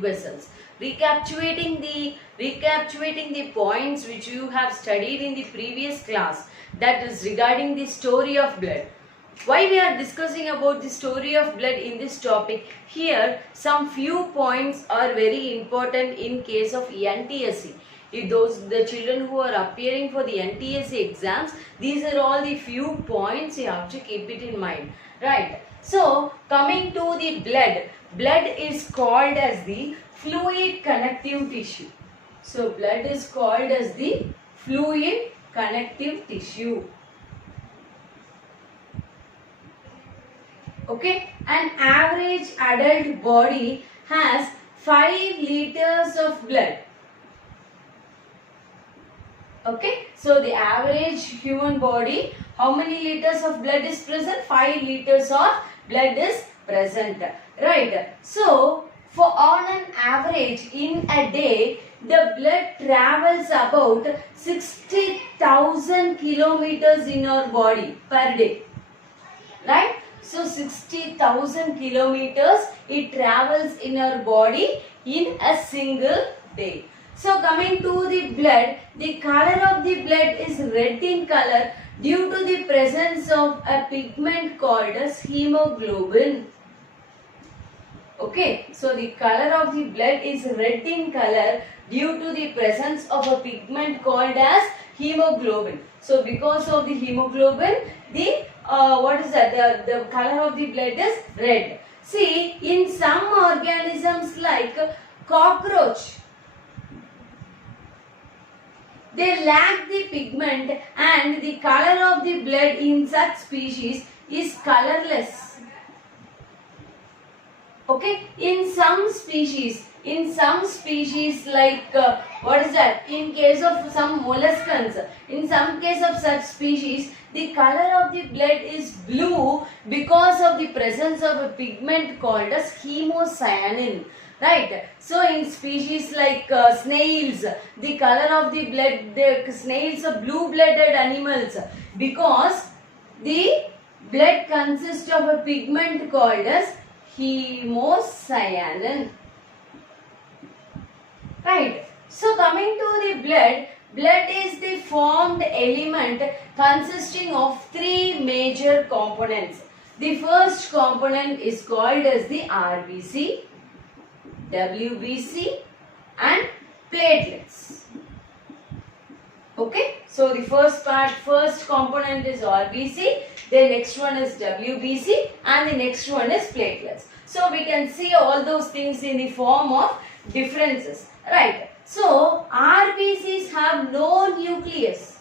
vessels. Recapitulating the points which you have studied in the previous class, that is regarding the story of blood. Why we are discussing about the story of blood in this topic? Here some few points are very important in case of NTSC. If the children who are appearing for the NTSC exams, these are all the few points you have to keep it in mind, right? So coming to the blood is called as the fluid connective tissue. So blood is called as the fluid connective tissue. Okay, an average adult body has 5 liters of blood. Okay, so the average human body, how many liters of blood is present? 5 liters of blood is present, right? So for on an average in a day, the blood travels about 60,000 kilometers in our body per day, right? So 60,000 kilometers it travels in our body in a single day. So coming to the blood, the color of the blood is red in color due to the presence of a pigment called as hemoglobin. Okay, so the color of the blood is red in color due to the presence of a pigment called as hemoglobin. So because of the hemoglobin, the the color of the blood is red. See, in some organisms like cockroach, they lack the pigment and the color of the blood in such species is colorless. Okay, in some species like in case of some molluscans, in some case of such species, the color of the blood is blue because of the presence of a pigment called as hemocyanin, right? So in species like snails, the color of the blood, the snails are blue-blooded animals because the blood consists of a pigment called as hemocyanin, right? So coming to the blood is the formed element consisting of 3 major components. The first component is called as the RBC, WBC and platelets. Okay, so the first component is RBC, the next one is WBC and the next one is platelets. So we can see all those things in the form of differences, right? So RBCs have no nucleus.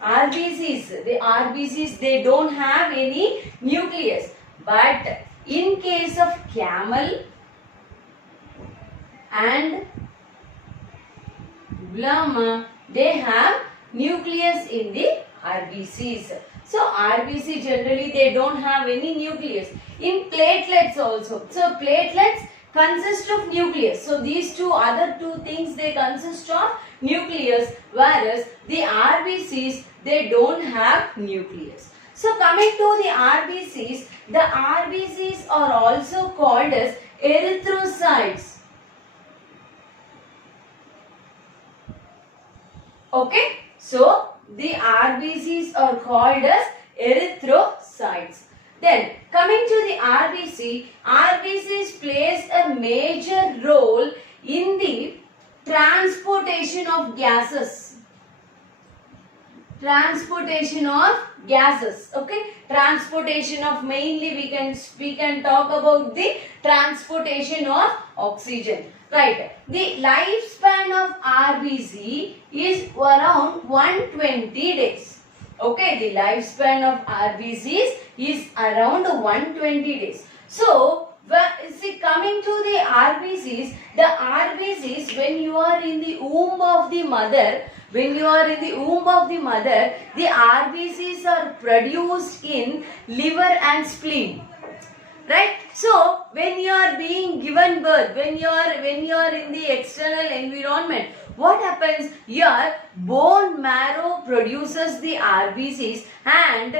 The RBCs they don't have any nucleus, but in case of camel and llama, they have nucleus in the RBCs. So RBC generally they don't have any nucleus. In platelets also. So platelets consist of nucleus. So these other two things they consist of nucleus, whereas the RBCs they don't have nucleus. So coming to the RBCs are also called as erythrocytes. Okay, so the RBCs are called as erythrocytes. Then coming to the RBCs plays a major role in the transportation of gases. Okay, transportation of, mainly we can talk about the transportation of oxygen. Right. The lifespan of RBC is around 120 days. Okay, the lifespan of RBCs is around 120 days. So, see, coming to the RBCs when you are in the womb of the mother, the RBCs are produced in liver and spleen. right? So when you are being given birth, when you are in the external environment, what happens? Your bone marrow produces the RBCs, and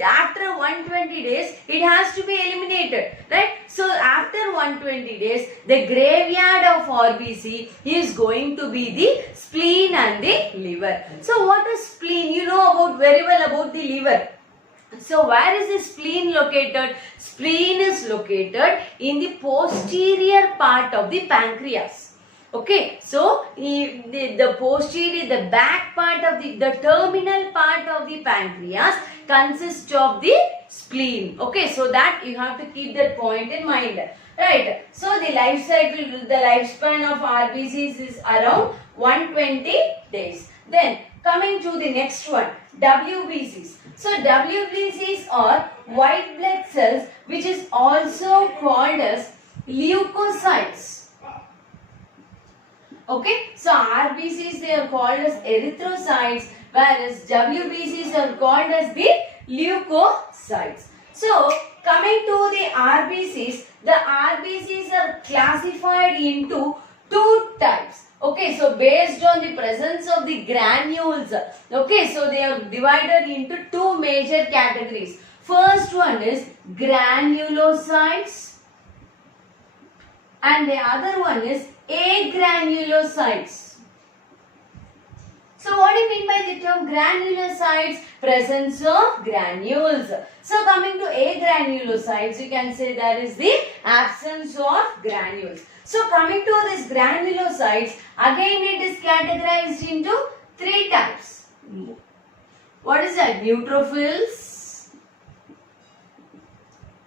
after 120 days it has to be eliminated, right? So after 120 days the graveyard of RBC is going to be the spleen and the liver. So what is spleen? You know very well about the liver. So where is the spleen located? Spleen is located in the posterior part of the pancreas. Okay, so the posterior, the back part of the terminal part of the pancreas consists of the spleen. Okay, so that you have to keep that point in mind. Right, so the life cycle, the lifespan of RBCs is around 120 days. Then coming to the next one, WBCs. So WBCs are white blood cells, which is also called as leukocytes. Okay, so RBCs, they are called as erythrocytes, whereas WBCs are called as the leukocytes. So coming to the RBCs are classified into two types. Okay, so based on the presence of the granules, okay, so they are divided into two major categories. First one is granulocytes, and the other one is agranulocytes. So what do you mean by the term granulocytes? Presence of granules. So coming to agranulocytes, you can say that is the absence of granules. So coming to this granulocytes, again it is categorized into three types. What is that? Neutrophils,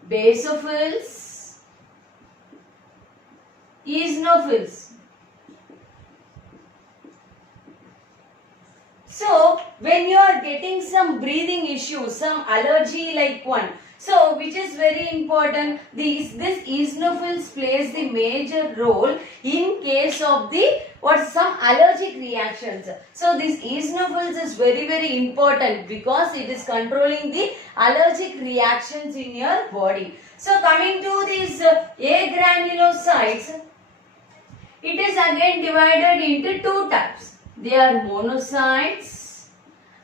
basophils, eosinophils. So when you are getting some breathing issues, some allergy like one, so which is very important, this eosinophils plays the major role in case of the some allergic reactions. So this eosinophils is very important because it is controlling the allergic reactions in your body. So coming to these agranulocytes, it is again divided into two types. They are monocytes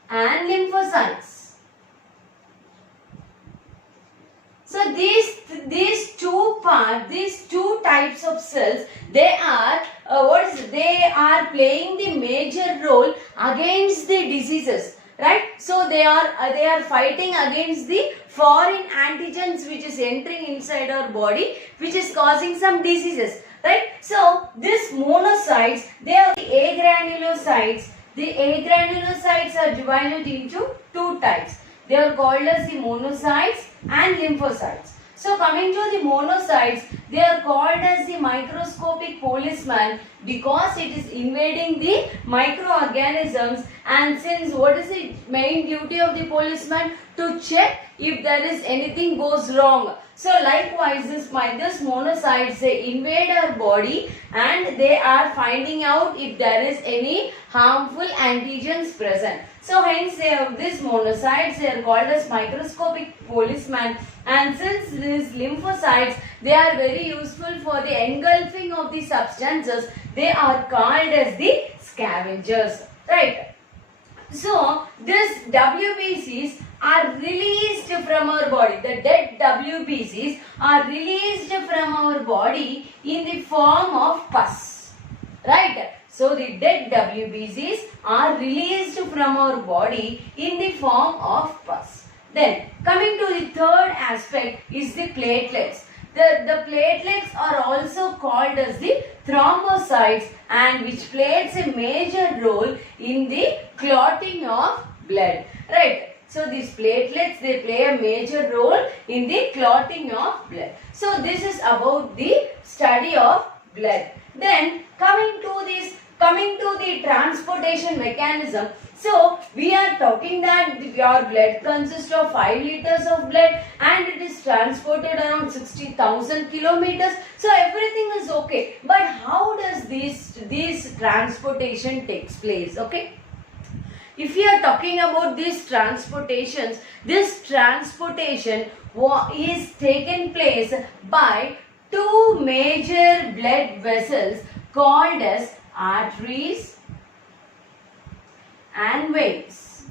and lymphocytes. So these two types of cells, they are they are playing the major role against the diseases, right? So they are fighting against the foreign antigens which is entering inside our body, which is causing some diseases. Right? So, these monocytes, they are the agranulocytes. The agranulocytes are divided into two types. They are called as the monocytes and lymphocytes. So, coming to the monocytes, they are called as the microscopic policeman because it is invading the microorganisms, and since what is the main duty of the policeman? To check if there is anything goes wrong. So likewise this monocytes, they invade our body and they are finding out if there is any harmful antigens present. So hence these monocytes, they are called as microscopic policeman, and since these lymphocytes, they are very useful for the engulfing of the substances, they are called as the scavengers, right? So these WBCs are released from our body. The dead WBCs are released from our body in the form of pus, right? So the dead WBCs are released from our body in the form of pus. Then coming to the third aspect is the platelets. The platelets are also called as the thrombocytes, and which plays a major role in the clotting of blood, right? So these platelets, they play a major role in the clotting of blood. So this is about the study of blood. Then coming to the transportation mechanism. So we are talking that your blood consists of 5 liters of blood and it is transported around 60,000 kilometers. So everything is okay. But how does this transportation takes place? Okay. if we are talking about these transportations, this transportation is taken place by two major blood vessels called as arteries and veins.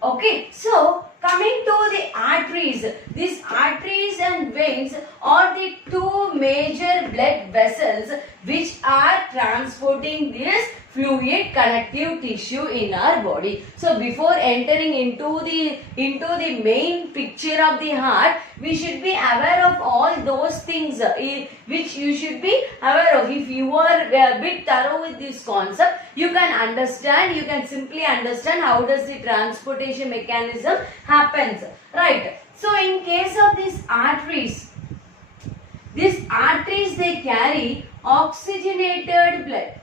Okay, so coming to the arteries, these arteries and veins are the two major blood vessels which are transporting this fluid connective tissue in our body. So before entering into the main picture of the heart, we should be aware of all those things which you should be aware of. If you are a bit thorough with this concept, you can understand, you can simply understand how does the transportation mechanism happens, right? So in case of these arteries they carry oxygenated blood.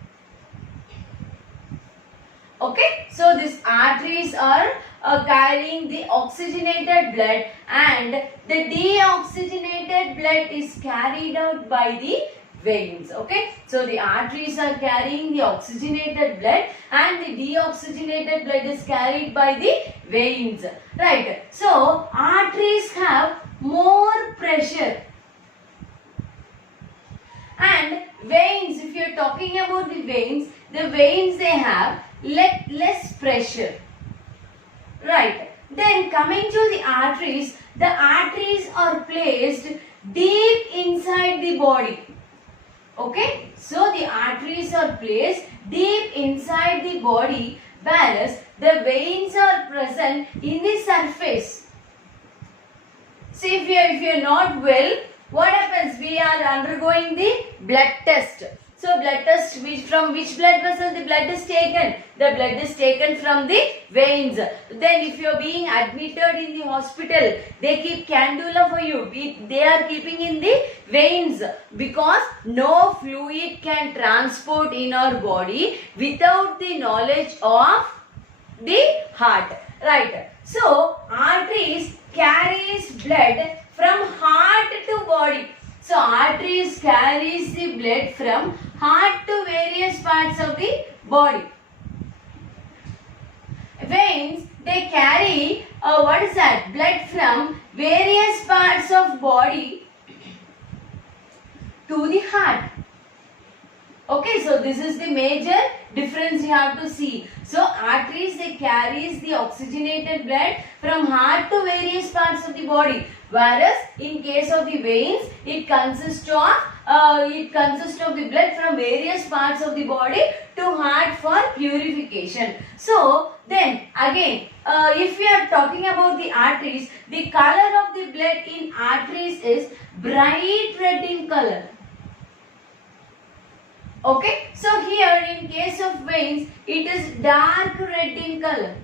Okay, so these arteries are carrying the oxygenated blood, and the deoxygenated blood is carried out by the veins. Okay, so the arteries are carrying the oxygenated blood and the deoxygenated blood is carried by the veins, right? So arteries have more pressure, and veins, if you are talking about the veins they have less pressure, right? Then coming to the arteries are placed deep inside the body. Okay, so the arteries are placed deep inside the body, whereas the veins are present in the surface. See, if you are not well, what happens? We are undergoing the blood test. So blood test, from which blood vessel the blood is taken? The blood is taken from the veins. Then if you are being admitted in the hospital, they keep cannula for you. They are keeping in the veins because no fluid can transport in our body without the knowledge of the heart, right? So arteries carries blood from heart to body. So arteries carries the blood from heart to various parts of the body. Veins, they carry blood from various parts of body to the heart. Okay, so this is the major difference you have to see. So arteries, they carries the oxygenated blood from heart to various parts of the body, whereas in case of the veins, it consists of the blood from various parts of the body to heart for purification. So then again, if we are talking about the arteries, the color of the blood in arteries is bright red in color. Okay, so here in case of veins, it is dark red in color.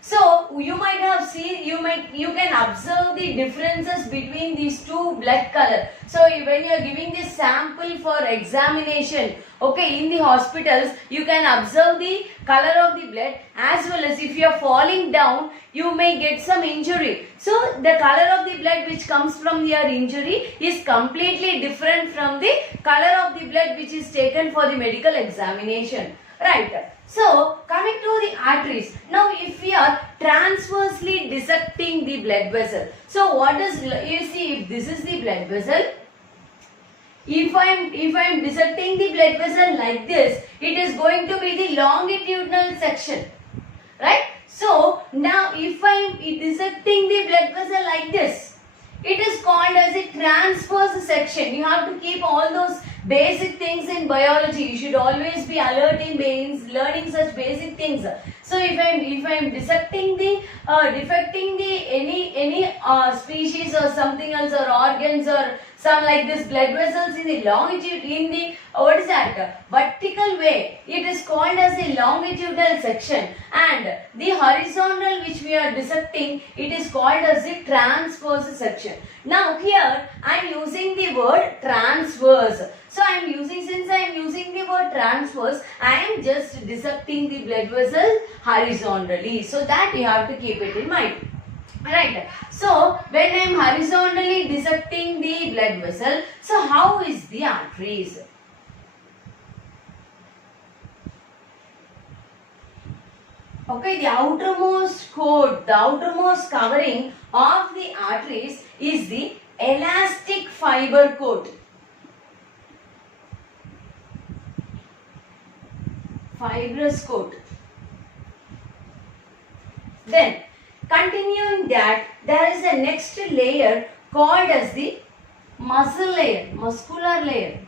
So you might have seen, you can observe the differences between these two blood color. So when you are giving this sample for examination, okay, in the hospitals, you can observe the color of the blood, as well as if you are falling down, you may get some injury. So the color of the blood which comes from your injury is completely different from the color of the blood which is taken for the medical examination. Right. So coming to the arteries. Now if we are transversely dissecting the blood vessel. So what is, you see, if this is the blood vessel, if I am dissecting the blood vessel like this, it is going to be the longitudinal section. Right. So now if I am dissecting the blood vessel like this, it is called as a transverse section. You have to keep all those basic things in biology. You should always be alert in learning such basic things. So if I am dissecting the defecting the any species or something else, or organs or some like this blood vessels in the longitude, in the vertical way, it is called as a longitudinal section, and the horizontal which we are dissecting, it is called as the transverse section. Now here I am using the word transverse. So since I am using the word transverse, I am just dissecting the blood vessel horizontally. So that you have to keep it in mind. Right. So when I am horizontally dissecting the blood vessel, so how is the arteries? Okay, the outermost coat, the outermost covering of the arteries is the elastic fiber coat. Fibrous coat. Then, continuing that, there is a next layer called as the muscle layer, muscular layer.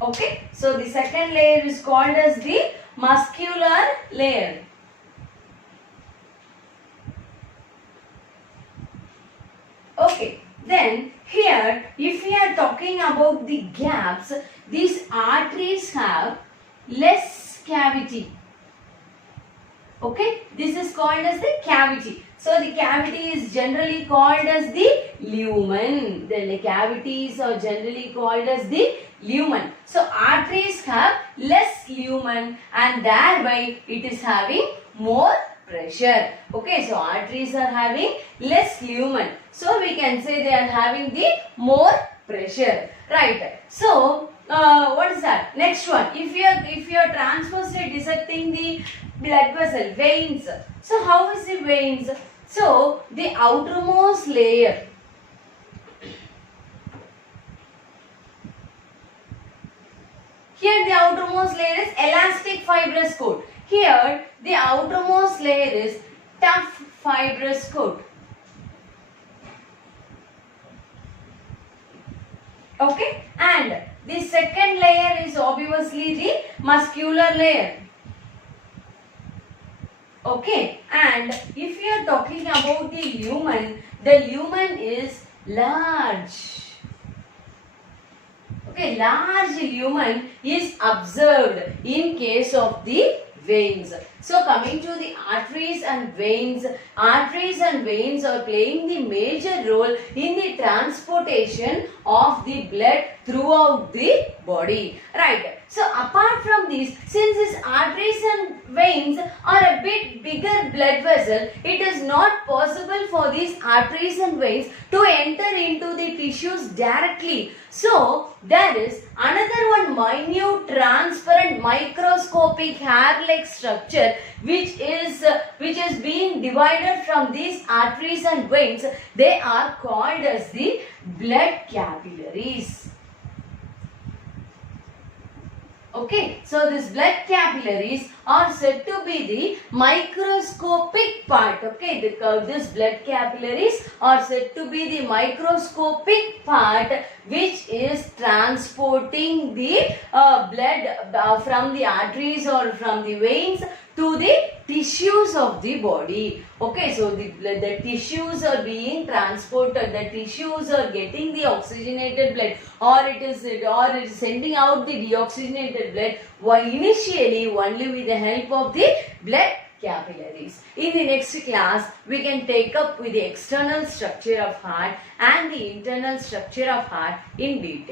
Okay, so the second layer is called as the muscular layer. Okay, then here if we are talking about the gaps, these arteries have less cavity. Okay, this is called as the cavity. So the cavity is generally called as the lumen. The cavities are generally called as the lumen. So arteries have less lumen and thereby it is having more pressure. Okay, so arteries are having less lumen. So we can say they are having the more pressure. Right. So what is that? Next one. If you are transversely dissecting the blood vessel, veins. So how is the veins? So the outermost layer. Here the outermost layer is elastic fibrous coat. Here the outermost layer is tough fibrous coat. Okay, and the second layer is obviously the muscular layer. Okay, and if you are talking about the lumen is large. Okay, large lumen is observed in case of the veins. So coming to the arteries and veins are playing the major role in the transportation of the blood throughout the body. Right. So apart from this, since these arteries and veins are a bit bigger blood vessel, it is not possible for these arteries and veins to enter into the tissues directly. So there is another one minute transparent microscopic hair-like structure which is being divided from these arteries and veins. They are called as the blood capillaries. Okay, so these blood capillaries are said to be the microscopic part. Okay, these blood capillaries are said to be the microscopic part which is transporting the blood from the arteries or from the veins to the tissues of the body. Okay, so the tissues are being transported, the tissues are getting the oxygenated blood, or it is sending out the deoxygenated blood initially only with the help of the blood capillaries. In the next class, we can take up with the external structure of heart and the internal structure of heart in detail.